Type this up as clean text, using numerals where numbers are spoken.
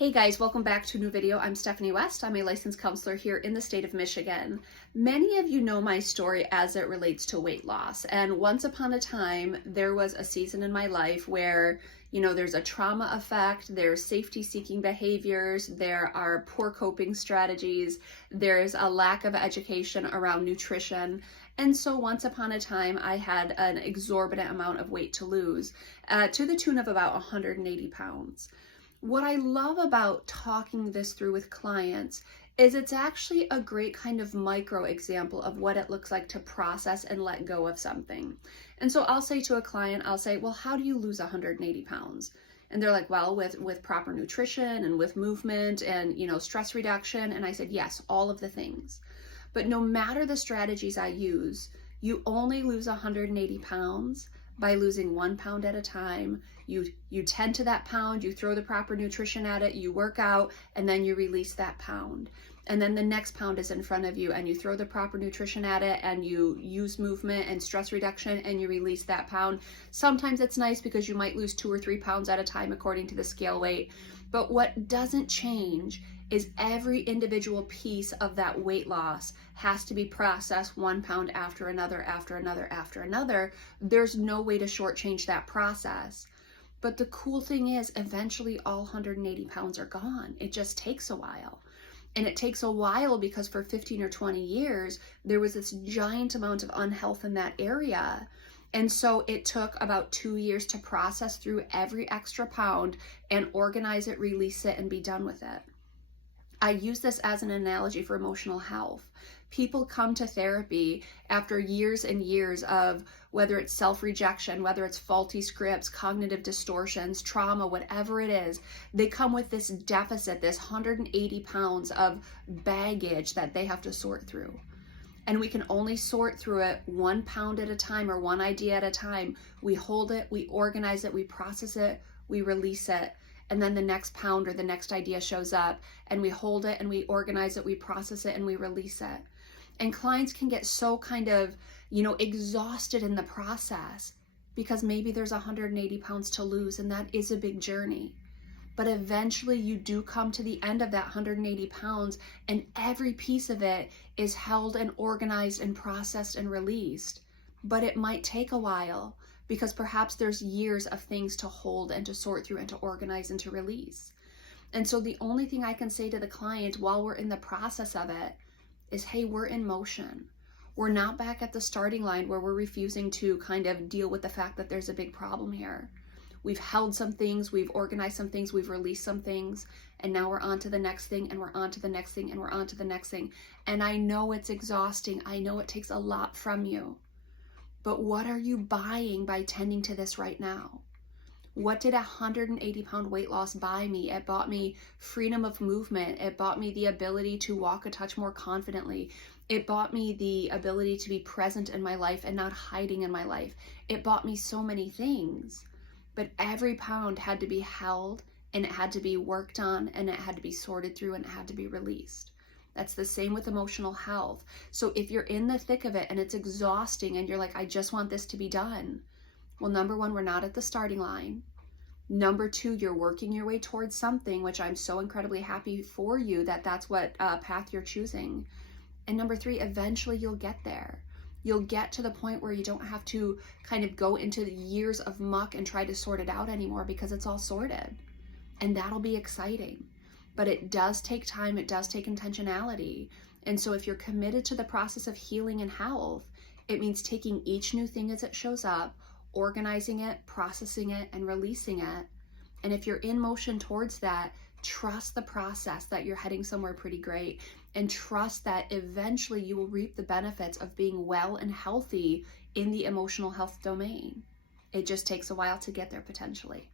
Hey guys, welcome back to a new video. I'm Stephanie West. I'm a licensed counselor here in the state of Michigan. Many of you know my story as it relates to weight loss. And once upon a time, there was a season in my life where, there's a trauma effect, there's safety-seeking behaviors, there are poor coping strategies, there's a lack of education around nutrition. And so once upon a time, I had an exorbitant amount of weight to lose, to the tune of about 180 pounds. What I love about talking this through with clients is it's actually a great kind of micro example of what it looks like to process and let go of something. And so I'll say to a client, well, how do you lose 180 pounds? And they're like, well, with proper nutrition and with movement and, stress reduction. And I said, yes, all of the things. But no matter the strategies I use, you only lose 180 pounds by losing 1 pound at a time. You tend to that pound, you throw the proper nutrition at it, you work out, and then you release that pound. And then the next pound is in front of you and you throw the proper nutrition at it and you use movement and stress reduction and you release that pound. Sometimes it's nice because you might lose 2 or 3 pounds at a time according to the scale weight. But what doesn't change is every individual piece of that weight loss has to be processed 1 pound after another, after another, after another. There's no way to shortchange that process. But the cool thing is eventually all 180 pounds are gone. It just takes a while. And it takes a while because for 15 or 20 years, there was this giant amount of unhealth in that area. And so it took about 2 years to process through every extra pound and organize it, release it, and be done with it. I use this as an analogy for emotional health. People come to therapy after years and years of whether it's self-rejection, whether it's faulty scripts, cognitive distortions, trauma, whatever it is, they come with this deficit, this 180 pounds of baggage that they have to sort through. And we can only sort through it 1 pound at a time or one idea at a time. We hold it, we organize it, we process it, we release it. And then the next pound or the next idea shows up and we hold it and we organize it, we process it and we release it. And clients can get so kind of, exhausted in the process because maybe there's 180 pounds to lose and that is a big journey. But eventually you do come to the end of that 180 pounds and every piece of it is held and organized and processed and released. But it might take a while because perhaps there's years of things to hold and to sort through and to organize and to release. And so the only thing I can say to the client while we're in the process of it is, hey, we're in motion. We're not back at the starting line where we're refusing to kind of deal with the fact that there's a big problem here. We've held some things, we've organized some things, we've released some things, and now we're on to the next thing, and we're on to the next thing, and we're on to the next thing. And I know it's exhausting. I know it takes a lot from you. But what are you buying by tending to this right now? What did 180 pound weight loss buy me? It bought me freedom of movement. It bought me the ability to walk a touch more confidently. It bought me the ability to be present in my life and not hiding in my life. It bought me so many things. But every pound had to be held and it had to be worked on and it had to be sorted through and it had to be released. That's the same with emotional health. So if you're in the thick of it and it's exhausting and you're like, I just want this to be done. Well, number one, we're not at the starting line. Number two, you're working your way towards something, which I'm so incredibly happy for you that that's what path you're choosing. And number three, eventually you'll get there. You'll get to the point where you don't have to kind of go into the years of muck and try to sort it out anymore because it's all sorted. And that'll be exciting. But it does take time, it does take intentionality. And so if you're committed to the process of healing and health, it means taking each new thing as it shows up, organizing it, processing it, and releasing it. And if you're in motion towards that, trust the process that you're heading somewhere pretty great, and trust that eventually you will reap the benefits of being well and healthy in the emotional health domain. It just takes a while to get there potentially.